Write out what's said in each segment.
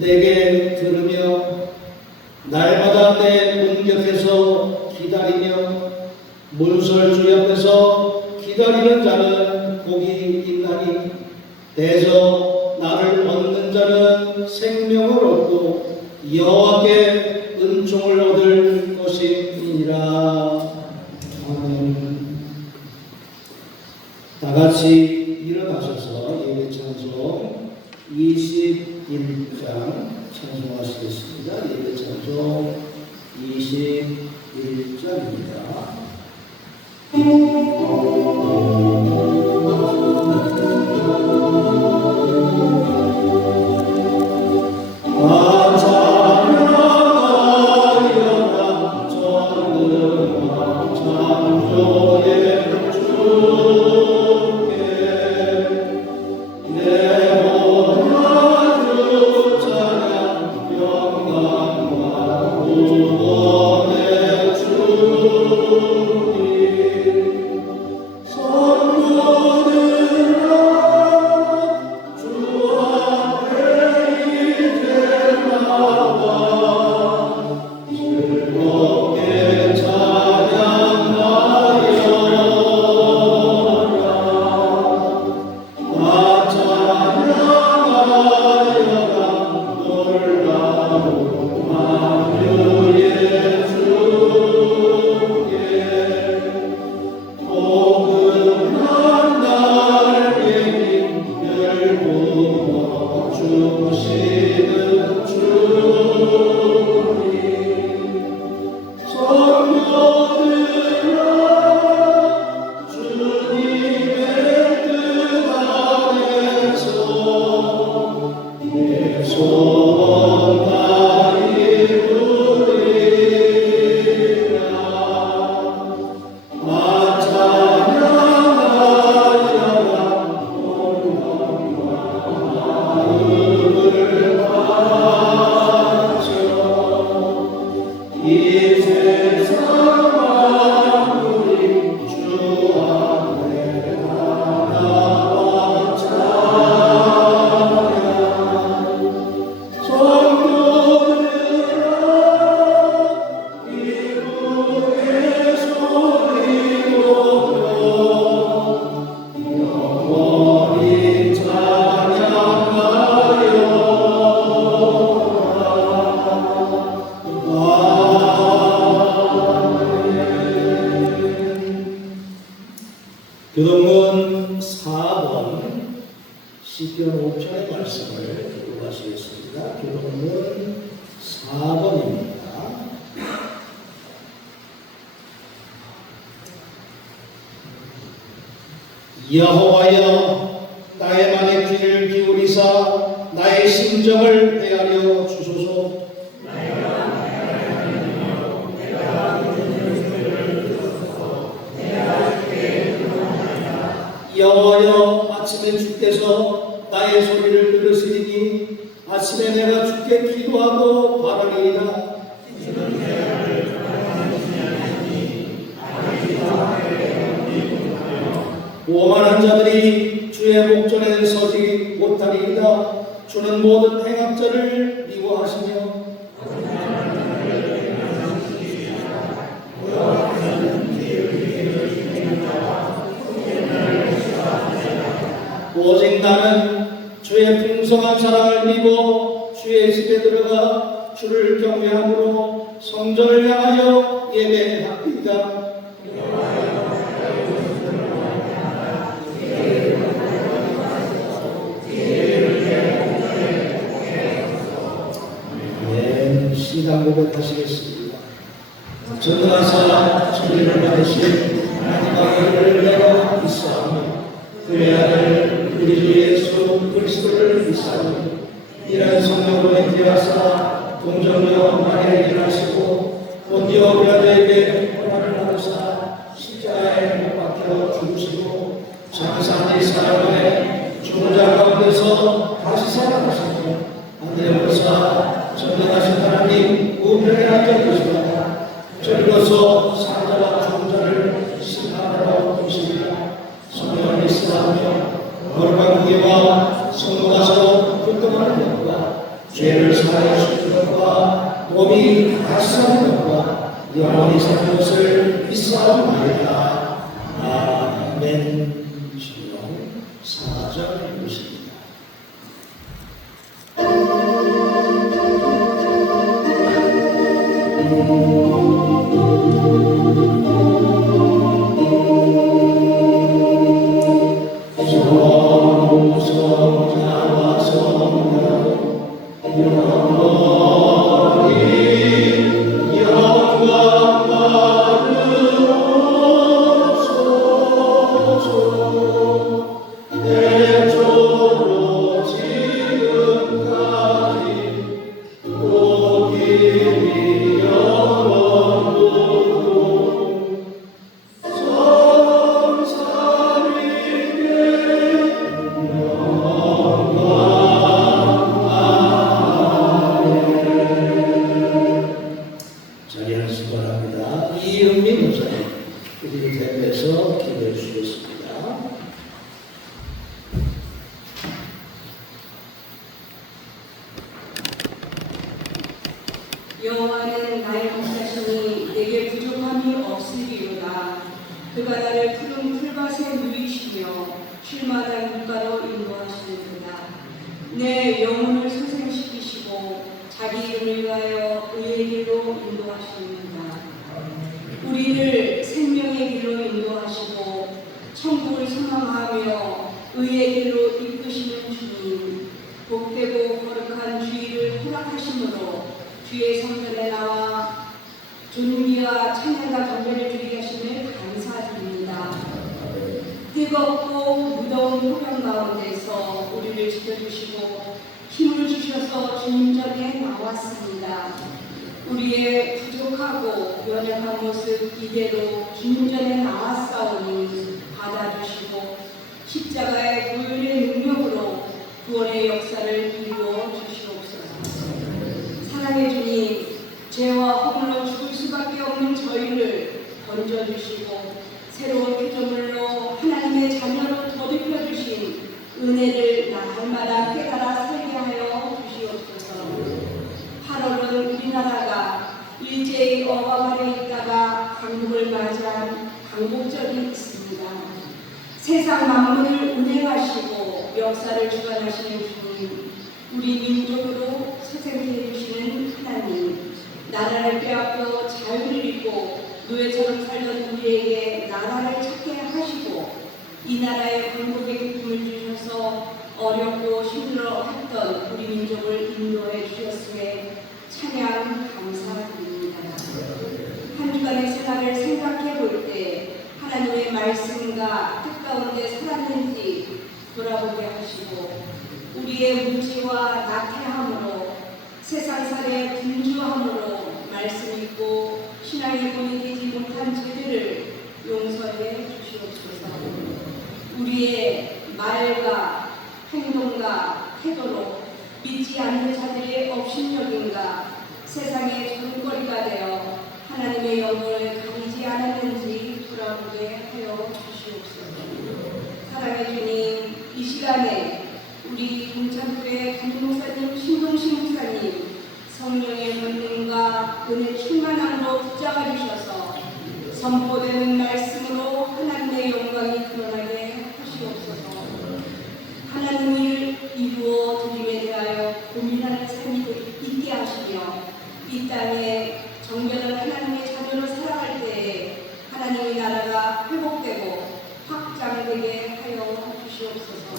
내게 들으며 날마다 내 문 곁에서 기다리며 문설 주 옆에서 기다리는 자는 복이 있나니 대저 나를 얻는 자는 생명을 얻고 여호와께 은총을 얻을 것임이니라. 아멘. 다 같이 일어나셔서 예배찬송 21장 찬송하시겠습니다. 예배찬송 21장입니다. 교동문 4번 시편 5편의 말씀을 들고 가시겠습니다. 교동문 4번입니다. 여호와여 나의 말에 귀를 기울이사 나의 심정을 헤아려 주소서. 여호와여 아침에 주께서 나의 소리를 들으시리니 아침에 내가 주께 기도하고 바라리이다. 오만한 자들이 주의 목전에 서지 못하리이다. 주는 모든 행악자를 미워하시며 오직 나는 주의 풍성한 사랑을 믿고 주의 집에 들어가 주를 경외함으로 성전을 향하여 예배하리이다. 시간 고백하시겠습니다. 전능하사 천리를 받으신 하나님의 내가 믿사오며 그의 아들 우리 주 예수 그리스도를 믿사오며 이런 성령으로 잉태하사 동정녀 마리아에게 나시고 본디오 빌라도에게 고난을 받으사 십자가에 못 박혀 죽으시고 장사한 이 사람의 죽은 자 가운데서 다시 살아나시고 하늘에 오르사 전능하신 하나님 우편에 앉아계시다. 저리로서 사자와 죽은 자를 심판하러 오십니다. 성령을 믿사오며 거룩한 기와 성모가서 불평하는 것과 죄를 사하여 주는 것과 몸이 달성하는 것과 영원히 사는 것을 믿사옵나이다. 아멘. 신령 4절 보십니다. 여호와는 나의 목자시니 내게 부족함이 없으리로다. 그가 나를 푸른 풀밭에 누이시며 쉴만한 물가로 인도하시는도다. 내 영혼을 소생시키시고 자기 이름을 위하여 의의 길로 인도하시는도다. 우리를 생명의 길로 인도하시고 천국을 소망하며 의의 길로 이끄시는 주님, 복되고 거룩한 주의를 허락하심으로 주의 성전에 나와 존귀와 찬양과 경배를 드리게 하심을 감사드립니다. 뜨겁고 무더운 폭염 가운데서 우리를 지켜주시고 힘을 주셔서 주님 전에 나왔습니다. 우리의 부족하고 연약한 모습 이대로 주님 전에 나왔사오니 받아주시고 십자가의 보혈의 능력으로 구원의 역사를 이루어 주시옵소서. 사랑의 주님, 죄와 허물로 죽을 수밖에 없는 저희를 건져주시고 새로운 피조물로 하나님의 자녀로 더듬혀주신 은혜를 날마다 깨달아 살게 하여 주시옵소서. 8월은 우리나라가 일제의 어방 아래 있다가 강국을 맞이한 강복절이 있습니다. 세상 만물을 운행하시고 역사를 주관하시는 주님, 우리 민족으로 소생해 주시는 하나님, 나라를 빼앗겨 자유를 잃고 노예처럼 살던 우리에게 나라를 찾게 하시고 이 나라의 건국의 기쁨을 주셔서 어렵고 힘들어했던 우리 민족을 인도해 주셨음에 찬양 감사드립니다. 한 주간의 생활을 생각해 볼 때 하나님의 말씀과 뜻 가운데 살았는지 돌아보게 하시고 우리의 무지와 나태함으로 세상살에 분주함으로 말씀 읽고 신앙의 본이 되지 못한 죄들을 용서해 주시옵소서. 우리의 말과 행동과 태도로 믿지 않는 자들의 업신여김과 세상의 조롱거리가 되어 하나님의 영을 가리지 않았는지 돌아보게 하여 주시옵소서. 사랑의 주님, 이 시간에 우리 동창교회 담임목사님, 신동신 목사님 성령의 권능과 은혜 충만함으로 붙잡아 주셔서 선포되는 말씀으로 하나님의 영광이 드러나게 하시옵소서. 하나님을 이루어 드림에 대하여 고민하는 삶이 있게 하시며 이 땅에 정결한 하나님의 자녀로 살아갈 때에 하나님의 나라가 회복되고 확장되게 하여 주시옵소서.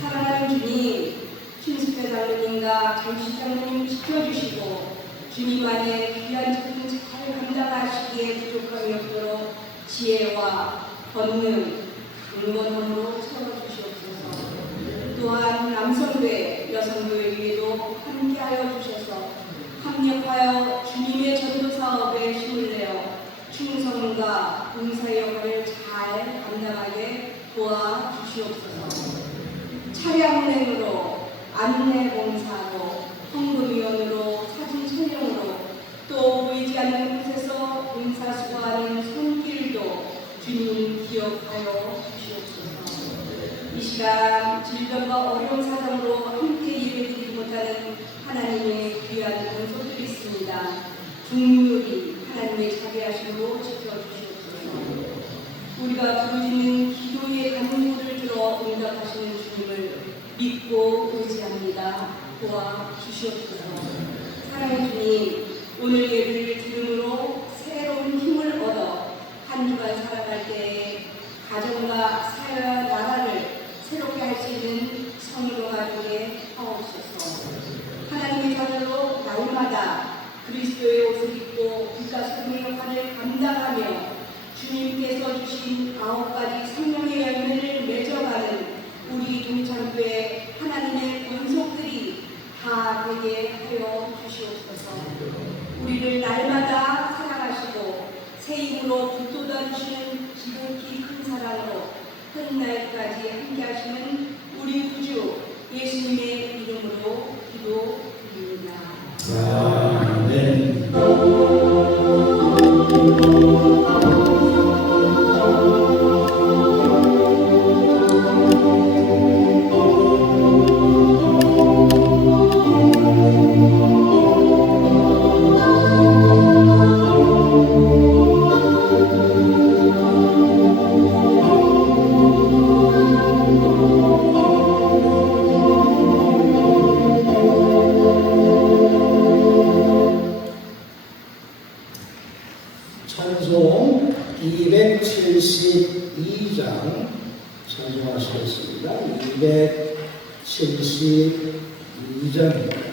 사랑하는 주님, 신수배 장로님과 장시 장로님 지켜주시고 주님 안에 귀한 직분 잘 감당하시기에 부족함이 없도록 지혜와 권능, 강건함으로 채워주시옵소서. 또한 남성교회, 여성교회 위에도 함께하여 주셔서 합력하여 주님의 전도사업에 힘을 내어 충성과 봉사의 역할을 잘 감당하게 도와주시옵소서. 차량 운행으로, 안내 봉사로, 헌금위원으로, 사진 촬영으로, 또 보이지 않는 곳에서 봉사 수고하는 손길도 주님 기억하여 주시옵소서. 이 시간 질병과 어려운 사정으로 함께 예배드리지 못하는 하나님의 귀한 권속들이 있습니다. 중률이 하나님의 자비하심으로 지켜주시옵소서. 우리가 부르짖는 기도의 간구를 들어 응답하시는 주님을 믿고 의지합니다. 도와주시옵소서. 사랑의 주님, 오늘 예배를 들음으로 새로운 힘을 얻어 한 주간 살아갈 때에 가정과 사회와 나라를 새롭게 할 수 있는 성도가 되게 하옵소서. 하나님의 자녀로 날마다 그리스도의 옷을 입고 빛과 소금의 역할을 감당하며 주님께서 주신 9가지 생명의 열매를 맺어가는 우리 동창교회 하나님의 권속들이 다 되게 하여 주시옵소서. 우리를 날마다 사랑하시고 새 힘으로 북돋아 주시는 지극히 큰 사랑으로 끝날까지 함께 하시는 우리 구주 예수님의 이름으로 기도드립니다. 아멘. 찬송 272장 찬송하시겠습니다. 272장입니다.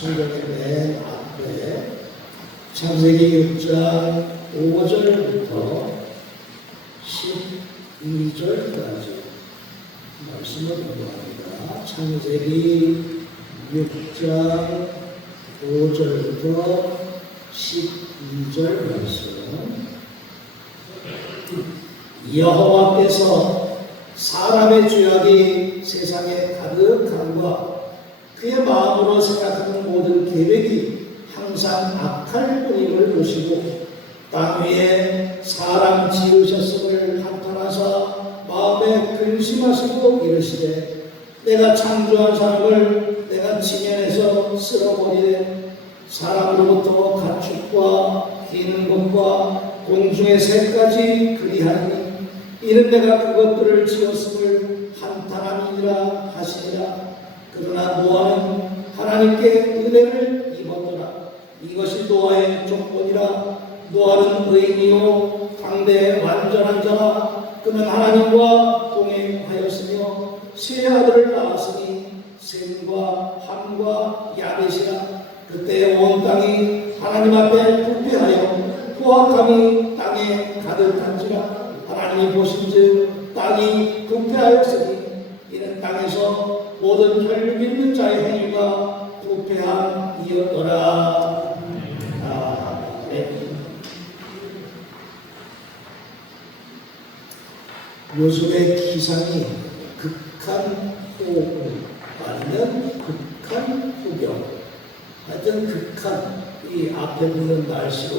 성경의 맨 앞에 창세기 6장 5절부터 12절까지 말씀을 공부합니다. 창세기 6장 5절부터 12절 말씀. 여호와께서 사람의 죄악이 세상에 가득함과 그의 마음으로 생각하는 모든 계획이 항상 악할 뿐임을 보시고 땅 위에 사람 지으셨음을 한탄하사 마음에 근심하시고 이르시되 내가 창조한 사람을 내가 지면에서 쓸어버리되 사람으로부터 가축과 기는 것과 공중의 새까지 그리하니 이는 내가 그것들을 지었음을 한탄함이니라 하시니라. 그러나 노아는 하나님께 은혜를 입었더라. 이것이 노아의 조건이라. 노아는 의인이요 당대의 완전한 자라. 그는 하나님과 동행하였으며 세 아들을 낳았으니 셈과 함과 야벳이라. 그때 온 땅이 하나님 앞에 부패하여 포악함이 땅에 가득한지라. 하나님이 보신즉 땅이 부패하였으니 이는 땅에서 모든 혈육 있는 자의 행위가 부패함이었더라. 아멘. 요즘의 기상이 극한 호우 아니면 극한 후경, 하여튼 극한 이 앞에 보는 날씨로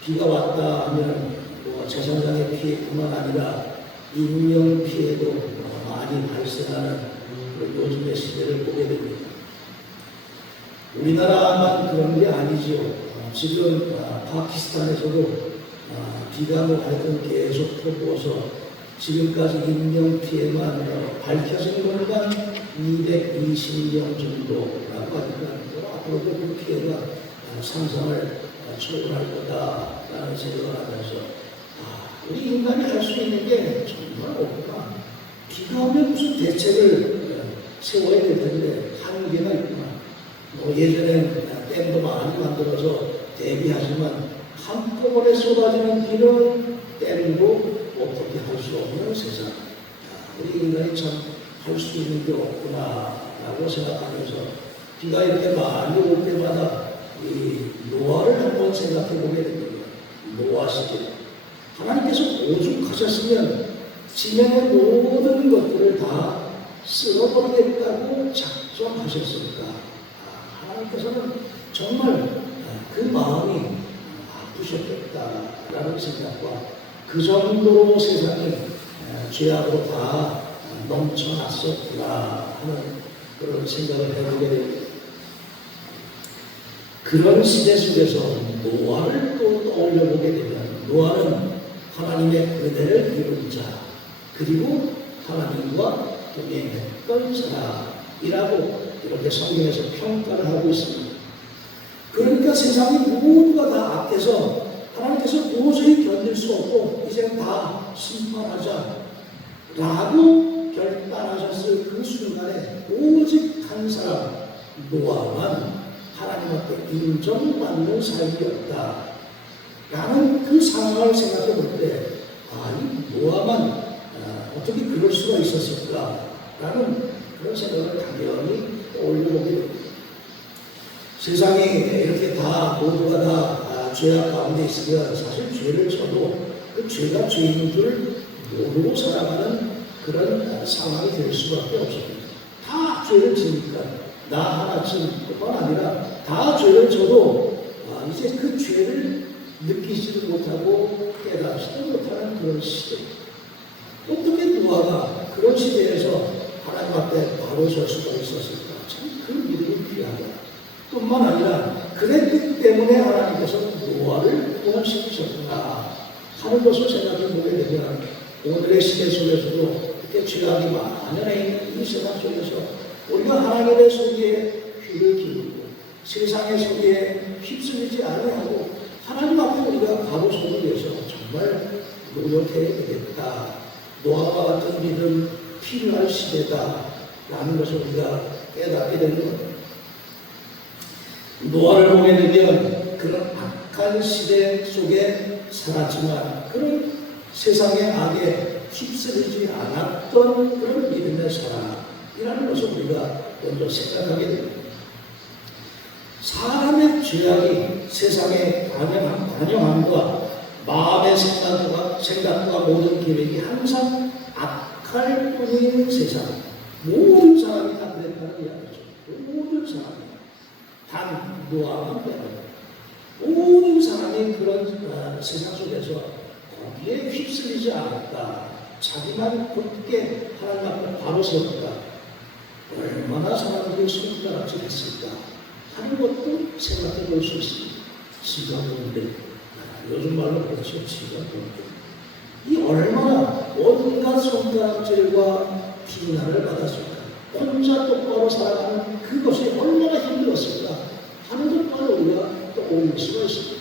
비가 왔다 하면 재산상의 피해뿐만 아니라 인명 피해도 많이 발생하는 요즘의 시대를 보게 됩니다. 우리나라만 그런 게 아니지요. 지금 파키스탄에서도 비가 하여튼 계속 퍼부어서 지금까지 인명 피해만 밝혀진 것만 220명 정도라고 하니까 앞으로도 그 피해가 상상을 초월할 거다라는 생각을 하면서 우리 인간이 할 수 있는 게 정말 없구나. 비가 오면 무슨 대책을 세워야 될 텐데 한계가 있구나. 예전엔 댐도 많이 만들어서 대비하지만 한꺼번에 쏟아지는 비는 댐도 어떻게 할 수 없는 세상. 우리 인간이 참 할 수 있는 게 없구나라고 생각하면서 비가 이렇게 많이 올 때마다 이 노아를 한번 생각해 보게 됩니다. 노아 시대. 하나님께서 오죽하셨으면 지면의 모든 것들을 다 쓸어버리겠다고 작정하셨습니까? 하나님께서는 정말 그 마음이 아프셨겠다라는 생각과 그 정도로 세상이 죄악으로 다 넘쳐났었구나 하는 그런 생각을 해보게 됩니다. 그런 시대 속에서 노아를 또 떠올려보게 되면 노아는 하나님의 은혜를 이룬 자, 그리고 하나님과 동행했던 사람이라고 이렇게 성경에서 평가를 하고 있습니다. 그러니까 세상이 모두가 다 악해서 하나님께서 도저히 견딜 수 없고 이제 다 심판하자 라고 결단하셨을 그 순간에 오직 한 사람 노아만 하나님 앞에 인정받는 삶이었다 라는 그 상황을 생각해 볼 때 이 노아만 어떻게 그럴 수가 있었을까 라는 그런 생각을 당연히 떠올려보게 됩니다. 세상이 이렇게 다 모두가 다 죄악 가운데 있으면 사실 죄를 져도 그 죄가 죄인 줄 모르고 살아가는 그런 상황이 될 수밖에 없습니다. 다 죄를 지니까 나 하나뿐만 아니라 다 죄를 져도 이제 그 죄를 느끼지도 못하고 깨닫지도 못하는 그런 시대. 어떻게 노아가 그런 시대에서 하나님 앞에 바로 설 수가 있었을까? 참 그 믿음이 필요하다. 뿐만 아니라 그랬기 때문에 하나님께서 노아를 구원시키셨구나 하는 것을 생각해 보게 되면 오늘의 시대 속에서도 이렇게 죄악이 만연해 있는 이 세상 속에서 우리가 하나님의 소리에 귀를 기울이고 세상의 소리에 휩쓸리지 아니하고 하나님 앞에 우리가 바로 서기 위해서 정말 노력해야 되겠다. 노아와 같은 믿음 필요할 시대다 라는 것을 우리가 깨닫게 되는 겁니다. 노아를 보게 되면 그런 악한 시대 속에 살았지만 그런 세상의 악에 휩쓸리지 않았던 그런 믿음의 사람이라는 것을 우리가 먼저 생각하게 됩니다. 사람의 죄악이 세상의 관영함과 마음의 생각과 모든 계획이 항상 악할 뿐인 세상. 모든 사람이 다 그랬다는 이야기죠. 모든 사람이. 단 노아만 빼고 모든 사람이 그런 세상 속에서 거기에 휩쓸리지 않았다. 자기만 곧게 하나님 앞에 바로 섰다. 얼마나 사람들이 손가락질 했을까 하는 것도 생각해 볼 수 있습니다. 지가 뭔데, 요즘 말로 그렇죠. 지가 뭔데. 이 얼마나 온갖 손가락질과 비난을 받았을까. 혼자 똑바로 살아가는 그것이 얼마나 힘들었을까 하는 것만 우리가 떠올릴 수가 있습니다.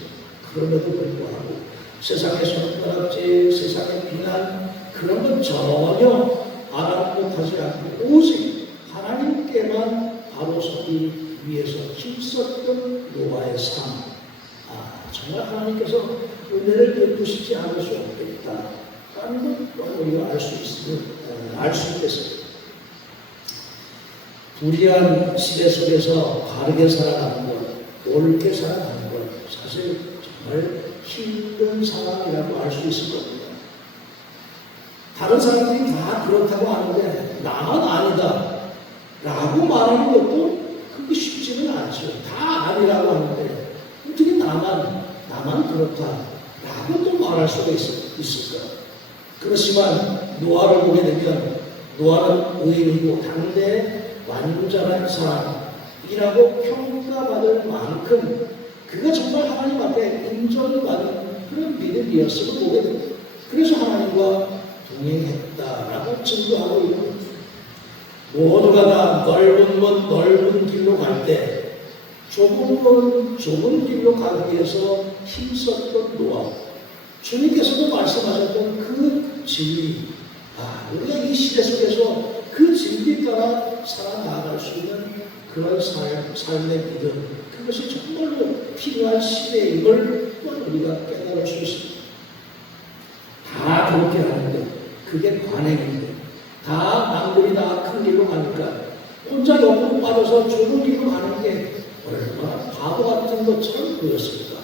그럼에도 불구하고 세상의 손가락질, 세상의 비난 그런 건 전혀 아랑곳하지 않고 오직 하나님께만 바로 서기 위해서 힘썼던 노아의 삶. 정말 하나님께서 은혜를 베푸시지 않을 수 없겠다라는 것 우리가 알 수 있겠습니다. 불의한 시대 속에서 바르게 살아가는 것, 옳게 살아가는 것, 사실 정말 힘든 상황이라고 알 수 있을 겁니다. 다른 사람들이 다 그렇다고 하는데 나만 아니다 라고 말하는 것도 그렇게 쉽지는 않죠. 다 아니라고 하는데 어떻게 나만 그렇다 라고 또 말할 수가 있을까. 그렇지만 노아를 보게 되면 노아는 의인이고 당대 완전한 사람이라고 평가받을 만큼 그가 정말 하나님 앞에 인정을 받은 그런 믿음이었음을 보게 됩니다. 그래서 하나님과 동행했다라고 증거하고 있고 모두가 다 넓은 길로 갈 때 좁은 길로 가기 위해서 힘썼던 노아. 주님께서도 말씀하셨던 그 진리. 우리가 이 시대 속에서 그 진리 따라 살아나갈 수 있는 그런 삶의 믿음. 그것이 정말로 필요한 시대인 걸 우리가 깨달을 수 있습니다. 다 그렇게 하는데 그게 관행인데 다 남들이 다 큰 길로 가니까 혼자 옆으로 빠져서 좁은 길로 가는 게 얼마나 바보 같은 것처럼 보였습니다.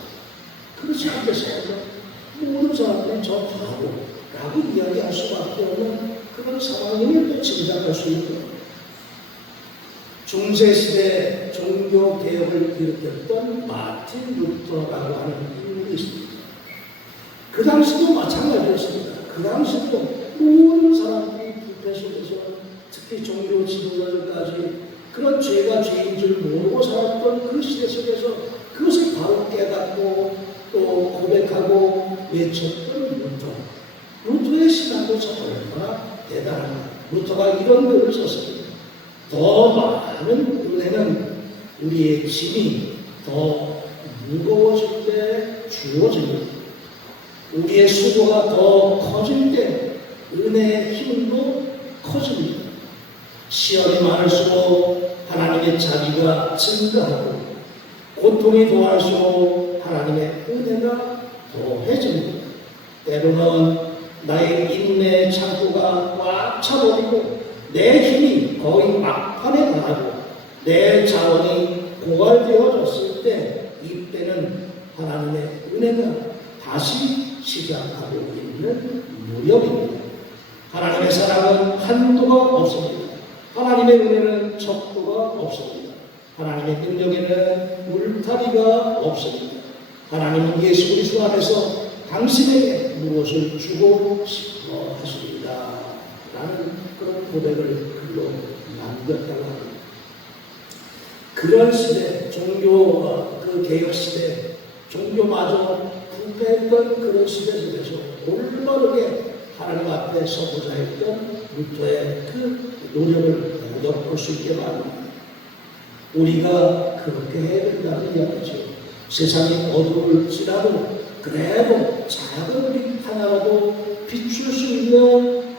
그렇지 않겠습니까? 모든 사람들이 저 바보라고 이야기할 수밖에 없는 그런 상황임을 또 짐작할 수 있고 중세시대 종교개혁을 일으켰던 마틴 루터라고 하는 인물이 있습니다. 그 당시도 마찬가지였습니다. 그 당시도 모든 사람들이 부패 속에서 특히 종교 지도자들까지 그런 죄가 죄인 줄 모르고 살았던 그 시대 속에서 그것을 바로 깨닫고 또 고백하고 외쳤던 루터의 신앙도 참 얼마나 대단한가. 루터가 이런 글을 썼습니다. 더 많은 은혜는 우리의 짐이 더 무거워질 때 주어집니다. 우리의 수고가 더 커질 때 은혜의 힘도 커집니다. 시험이 많을수록 하나님의 자비가 증가하고 고통이 더할수록 하나님의 은혜가 더해집니다. 때로는 나의 인내의 창고가 꽉 차버리고 내 힘이 거의 막판에 달하고 내 자원이 고갈되어졌을 때 이때는 하나님의 은혜가 다시 시작하고 있는 무렵입니다. 하나님의 사랑은 한도가 없습니다. 하나님의 은혜는 척도가 없습니다. 하나님의 능력에는 울타리가 없습니다. 하나님은 예수 그리스도 안에서 당신에게 무엇을 주고 싶어 하십니다. 라는 그런 고백을 글로 남겼다고 합니다. 그런 시대, 그 개혁 시대, 종교마저 부패했던 그런 시대 속에서 올바르게 하나님 앞에 서고자 했던 루터의 그 노력을 엿볼 수 있게 말합니다. 우리가 그렇게 해야 된다는 이야기죠. 세상이 어두울지라도 그래도 작은 빛 하나라도 비출 수 있는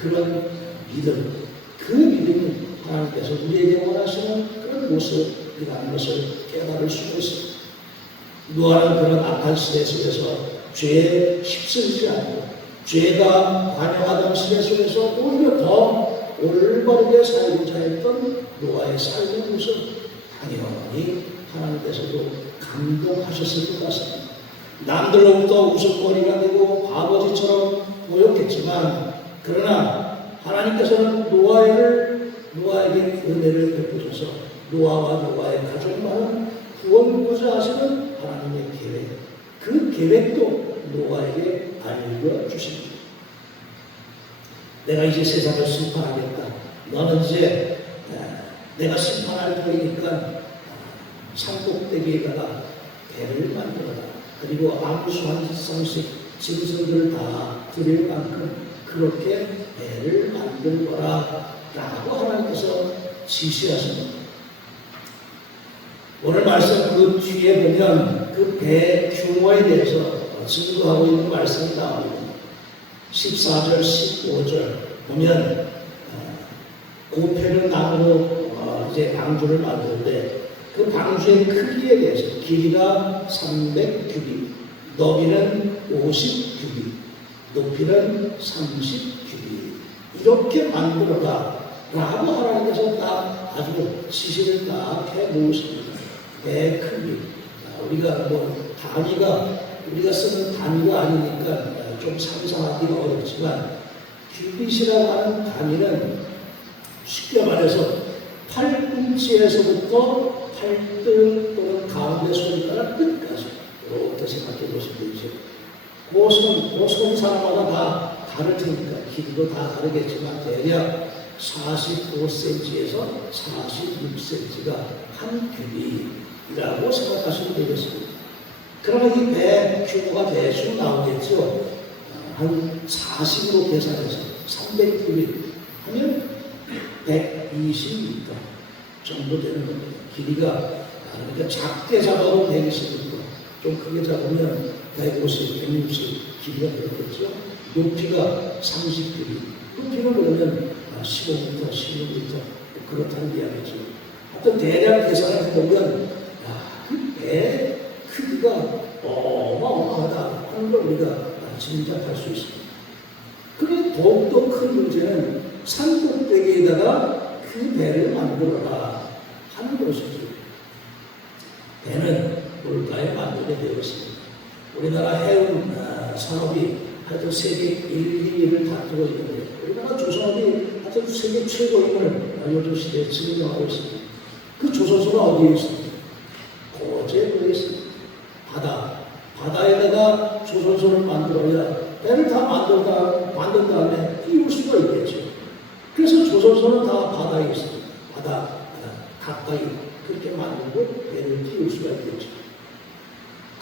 그런 믿음, 그 믿음이 하나님께서 우리에게 원하시는 그런 모습 이라는 것을 깨달을 수가 있습니다. 노아는 그런 악한 시대 속에서 죄에 휩쓸리지 않고 죄가 관영하던 시대 속에서 오히려 더 올바르게 살고자 했던 노아의 삶의 모습, 당연히 하나님께서도 감동하셨을 것 같습니다. 남들로부터 웃음거리가 되고 바보짓처럼 보였겠지만, 그러나 하나님께서는 노아에게 은혜를 베푸셔서 노아와 노아의 가족만을 구원하고자 하시는 하나님의 계획, 그 계획도 노아에게 알려주십니다. 내가 이제 세상을 심판하겠다. 너는 이제 내가 심판할 터이니까 산꼭대기에다가 배를 만들어라. 그리고 암수한 성식 짐승들을 다 드릴 만큼 그렇게 배를 만들거라 라고 하나님께서 지시하십니다. 오늘 말씀 그 뒤에 보면 그 배 규모에 대해서 증거하고 있는 말씀이 나옵니다. 14절, 15절 보면 고패는 나무로 이제 방주를 만드는데 그 방주의 크기에 대해서 길이가 300규빗, 너비는 50규빗, 높이는 30규빗 이렇게 만들어라 라고 하나님께서 딱 아주 지시를 딱 해놓으십니다. 배 크기, 우리가 단위가 우리가 쓰는 단위가 아니니까 좀 상상하기가 어렵지만 규빗이라고 하는 단위는 쉽게 말해서 팔꿈치에서부터 팔등 또는 가운데 손가락 끝까지 이렇게 생각해 보시면 되죠. 그 손 사람마다 다 다를 테니까 길이도 다 다르겠지만 대략 45cm에서 46cm가 한 규빗이라고 생각하시면 되겠습니다. 그러면 이 배 규모가 대충 나오겠죠. 한 40으로 계산해서 300규빗 하면 120m 정도 되는 겁니다. 길이가 그러니까 작게 잡아도 120m, 좀 크게 잡으면 150, 160 길이가 그렇겠죠. 높이가 30규빗, 높이는 그러면 15m, 16m 그렇다는 이야기죠. 하여튼 대략 계산을 해보면 그 배 크기가 어마어마하다 하는 걸 우리가 짐작할 수 있습니다. 그런데 더욱더 큰 문제는 산꼭대기에다가 그 배를 만들어라 하는 것이죠. 배는 물가에 만들게 되어 있습니다. 우리나라 해운 산업이 하여튼 세계 1, 2위를 다투고 있는데 우리나라 조선업이 하여튼 세계 최고임을 요즘 시대에 증명하고 있습니다. 그 조선소가 어디에 있습니까? 고제도에 있습니다. 바다에다가 조선소를 만들어야 배를 다 만든 다음에 띄울 수가 있겠죠. 그래서 조선소는 다 바다에 있습니다. 바다 가까이 그렇게 만들고 배를 띄울 수가 있겠죠.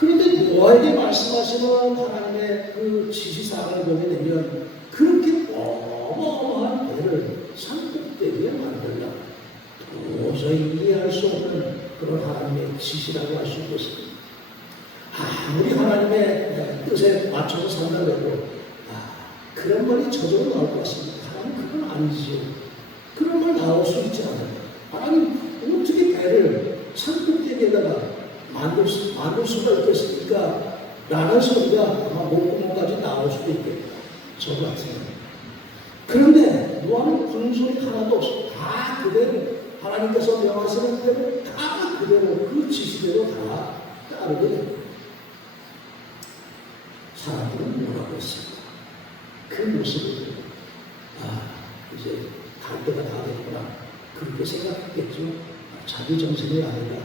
그런데 노아에게 말씀하시는 하나님의 그 지시사항을 보게 되면 그렇게 어마어마한 배를 산꼭대기에 만들라 도저히 이해할 수 없는 그런 하나님의 지시라고 할 수 있겠습니다. 아무리 하나님의 뜻에 맞춰서 산다고 해도 그런 말이 저절로 나올 것 같습니다. 하나님 그건 아니지요. 그런 말 나올 수 있지 않아요. 하나님 어떻게 배를 산꼭대기에다가 만들 수가 있겠습니까? 라는 소리가 아마 목구멍까지 나올 수도 있겠다. 저 같으면. 그런데 노아는 군소리 하나도 없어. 다 그대로 하나님께서 명하시는 대로 다 그대로 그 지시대로 다 따르게 됩니다. 사람들은 뭐라고 했습니까? 그 모습을 이제 갈 때가 다 됐구나 그렇게 생각했겠죠. 자기 정신이 아니라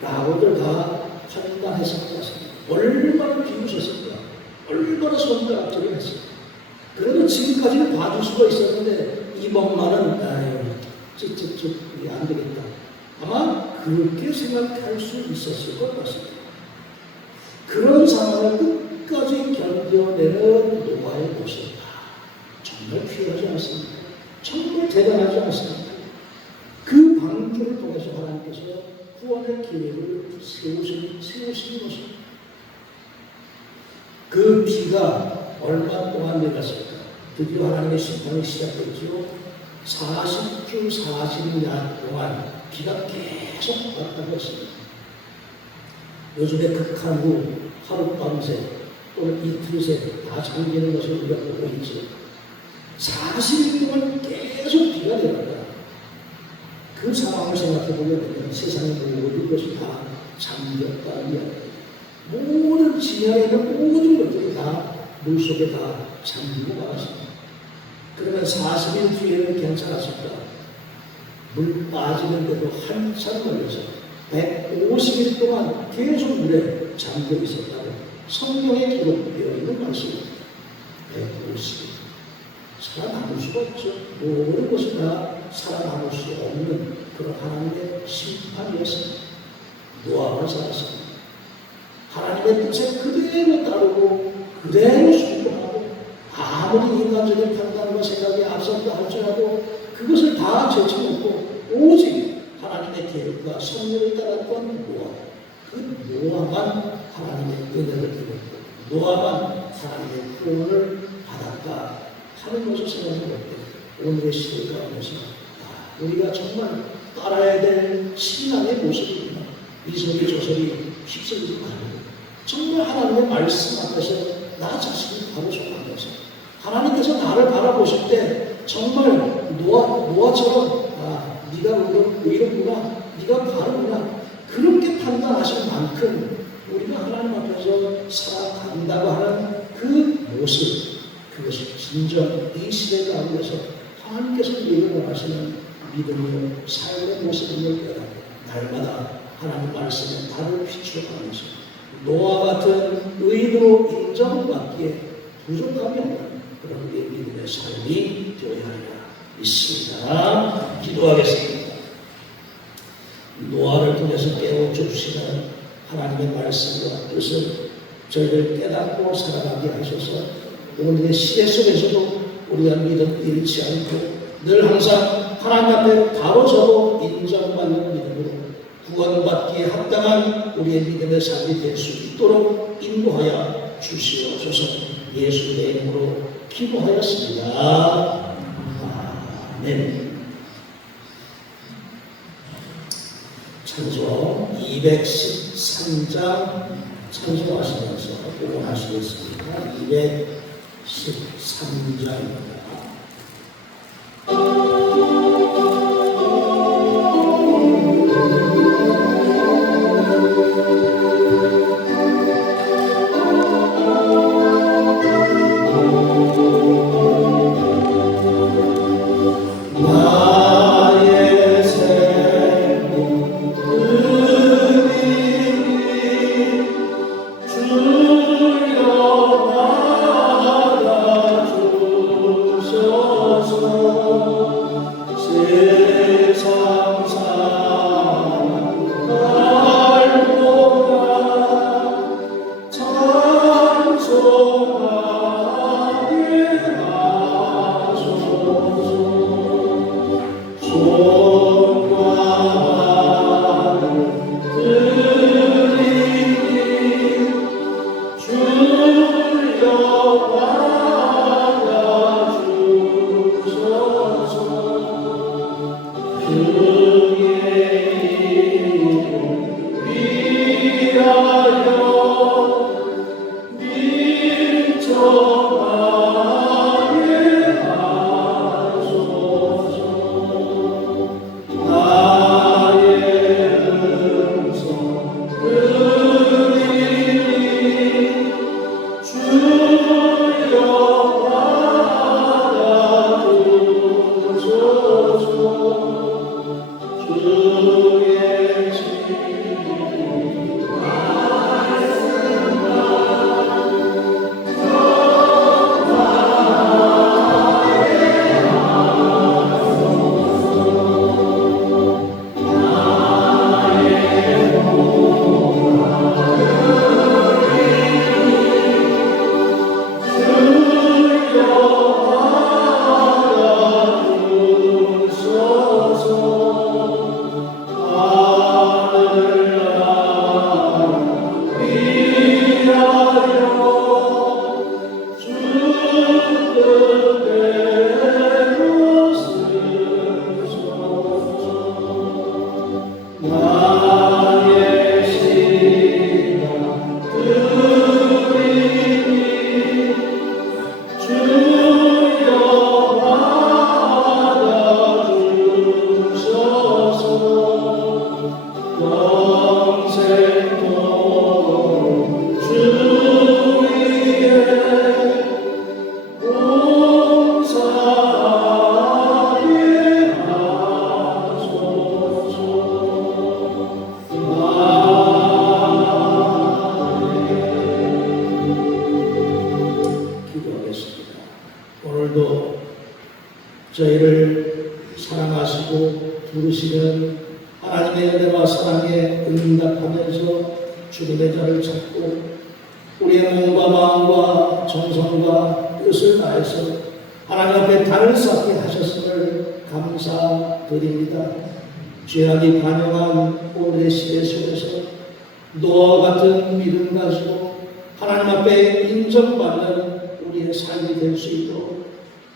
라고들 다 판단했을 것 같습니다. 얼마나 비웃었을까, 얼마나 손가락질을 했을까. 그래도 지금까지는 봐줄 수가 있었는데 이번만은 찌찌찌 이게 안 되겠다. 아마 그렇게 생각할 수 있었을 것 같습니다. 그런 상황을 끝까지 견뎌내는 노아의 모습, 정말 귀하지 않습니까? 정말 대단하지 않습니까? 그 방주를 통해서 하나님께서 구원의 계획을 세우신 것입니다. 그 비가 얼마 동안 내렸을까? 드디어 하나님의 심판이 시작됐죠. 40주 40일 동안 비가 계속 왔다고 했습니다. 요즘에 극한후 하룻밤새 또는 이틀새 다 잠기는 것을 우리가 보고 있죠. 40일 동안 계속 비가 내렸다. 그 상황을 생각해 보게 되면 세상의 모든 것이 다 잠겼다 이야기입니다. 모든 지면에 있는 모든 것들이 다 물속에 다 잠기고 말았습니다. 그러면 40일 뒤에는 괜찮았을까? 물 빠지는데도 한참 걸려서 150일 동안 계속 물에 잠겨 있었다고 성경에 기록되어 있는 말씀입니다. 150일. 살아남을 수가 없죠. 모든 것이 다 살아남을 수 없는 그런 하나님의 심판이었습니다. 노아가 살았습니다. 하나님의 뜻에 그대로 따르고 그대로 순종하고 아무리 인간적인 판단과 생각이 앞선다 할지라도 그것을 다 제쳐놓고 오직 하나님의 계획과 섭리를 따랐던 노아. 그 노아만 하나님의 은혜를 입었고 노아만 하나님의 구원을 받았다 하는 것을 생각해 볼 때 오늘의 시대 가운데서 우리가 정말 따라야 될 신앙의 모습입니다. 이소리 저소리 휩쓸리지 말고 정말 하나님의 말씀 앞에서 나 자신을 바로 속하면서 하나님께서 나를 바라보실 때 정말 노아처럼 네가 의롭구나 네가 바르구나 그렇게 판단하실 만큼 우리가 하나님 앞에서 살아간다고 하는 그 모습 그것이 진정 이 시대 가운데서 하나님께서 우리를 원하시는 믿음으로 삶의 모습을 깨닫고 날마다 하나님 말씀에 발을 비춰가면서 노아 같은 의인으로 인정받기에 부족함이 없는 그런 우리의 믿음의 삶이 되어야 하리라 믿습니다. 기도하겠습니다. 노아를 통해서 깨워주시는 하나님의 말씀과 뜻을 저희를 깨닫고 살아가게 하셔서 오늘의 시대 속에서도 우리가 믿음 잃지 않고 늘 항상 하나님 앞에 바로 서고 인정받는 믿음으로 구원받기에 합당한 우리의 믿음의 삶이 될 수 있도록 인도하여 주시옵소서. 예수의 이름으로 기도하였습니다. 아멘. 찬송 213장 찬송하시면서 복원하시겠습니다. 213장입니다. 저희를 사랑하시고 부르시는 하나님의 은혜와 사랑에 응답하면서 주님의 자를 찾고 우리의 몸과 마음과 정성과 뜻을 다해서 하나님 앞에 달을 쌓게 하셨음을 감사드립니다. 죄악이 반영한 오늘의 시대 속에서 노아와 같은 믿음 가지고 하나님 앞에 인정받는 우리의 삶이 될 수 있도록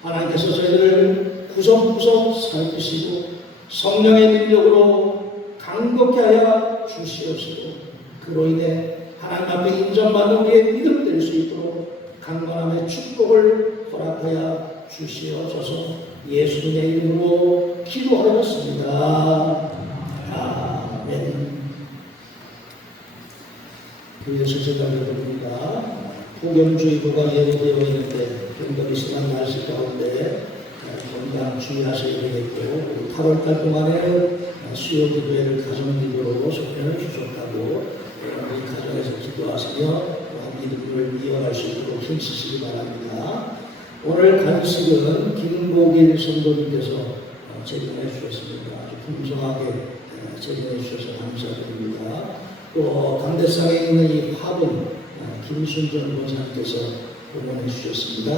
하나님께서 저희를 구석구석 살피시고 성령의 능력으로 강건케 하여 주시옵시고 그로 인해 하나님 앞에 인정받는 우리의 믿음 될 수 있도록 강건함의 축복을 허락하여 주시옵소서. 예수님의 이름으로 기도하였습니다. 아멘. 교회 선생님들입니다. 폭염주의보가 예고되어 있는데 굉장히 심한 날씨 가운데 건강 주의하셔야 되겠고 8월달 동안에 수요 기도회를 가정기도로 속편을 주셨다고 우리 가정에서 기도하시며 믿음을 이어갈 수 있도록 힘쓰시기 바랍니다. 오늘 간식은 김복일 성도님께서 제공해 주셨습니다. 아주 풍성하게 제공해 주셔서 감사드립니다. 또 강대상에 있는 이 화분 김순전 원사님께서 공헌해 주셨습니다.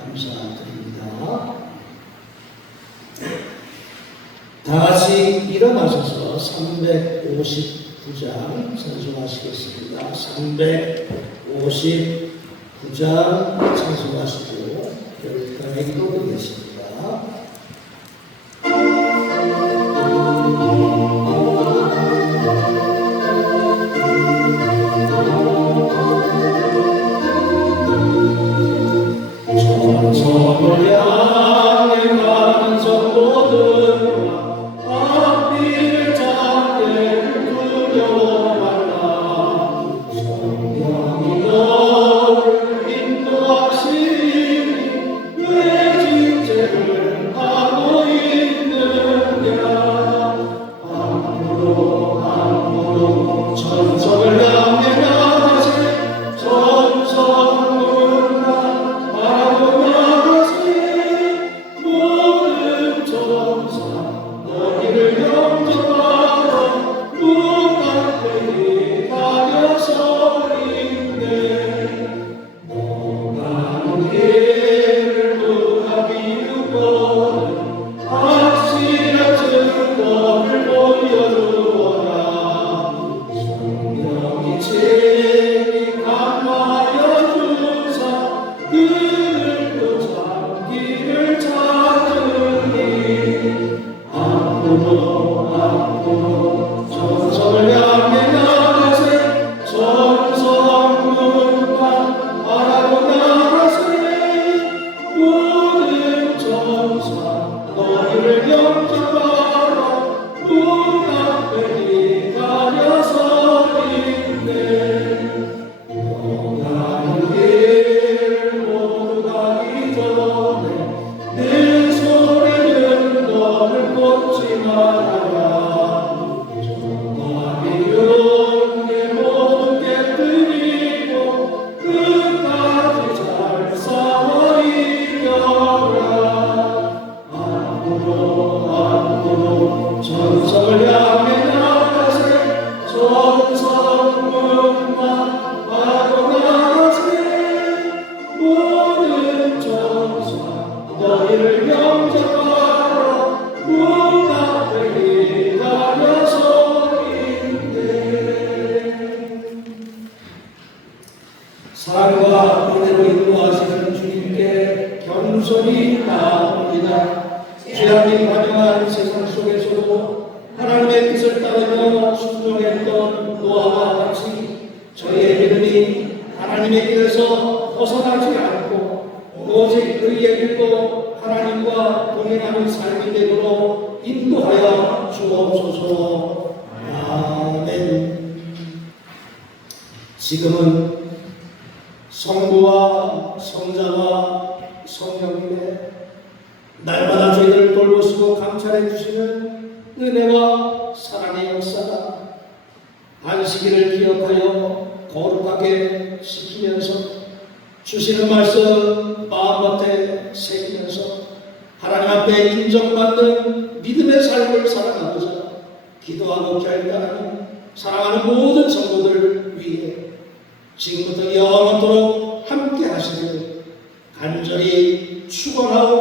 감사드립니다. 다같이 일어나셔서 359장 찬송하시겠습니다. 359장 찬송하시고 별단의 기도 드리겠습니다. 천성을 향해 가는 성도들아 앞길 잡게 두려워 말라. 성령이 너를 인도하시니 왜 집죄를 하고 있느냐. 앞으로 천성을 향해 나가세. 천성을 하고 모든 천사 너희를 영접하라. 눈앞에 가려서 있네. 너 가는 길을 누가 비우거든 확실한 증거를 보여주어라. 성령이 친히 감화하여 주사 그를 또 길을 찾으니. 앞으로 천성을 향해 나가세. 천성문만 바라고 나가세. 모든 천사 너희를 영접하라. 눈앞에 가려서 있네. 너가는 길 모두 가기 전에 내 소리는 너를 꽂지 말아라. 정말 미운 게 모두 깨뜨리고 끝까지 잘 싸워 이겨라. 앞으로 천성을 향해 나가세. 천성문만 바라고 나가세. 모든 천사 너희를 영접하라. 눈앞에 기다려서 있네. 사랑과 은혜로 인도하시는 주님께 겸손히 나옵니다. 죄악이 반영한 세상 속에서도 하나님의 뜻을 따르며 순종했던 노아와 같이 저희의 믿음이 하나님의 길에서 벗어나지 않고 오직 그의 길로 하나님과 동행하는 삶이 되도록 인도하여 주옵소서. 아멘. 지금은 성부와 성자와 성령님의 날마다 저희들을 돌보시고 감찰해 주시는 은혜와 사랑의 역사가 안식일을 기억하여 거룩하게 지키면서 주시는 말씀 마음밭에 새기면서 하나님 앞에 인정받는 믿음의 삶을 살아가고자 기도하고 결단하는 사랑하는 모든 성도들 위해 지금부터 영원토록 함께 하시길 간절히 축원하고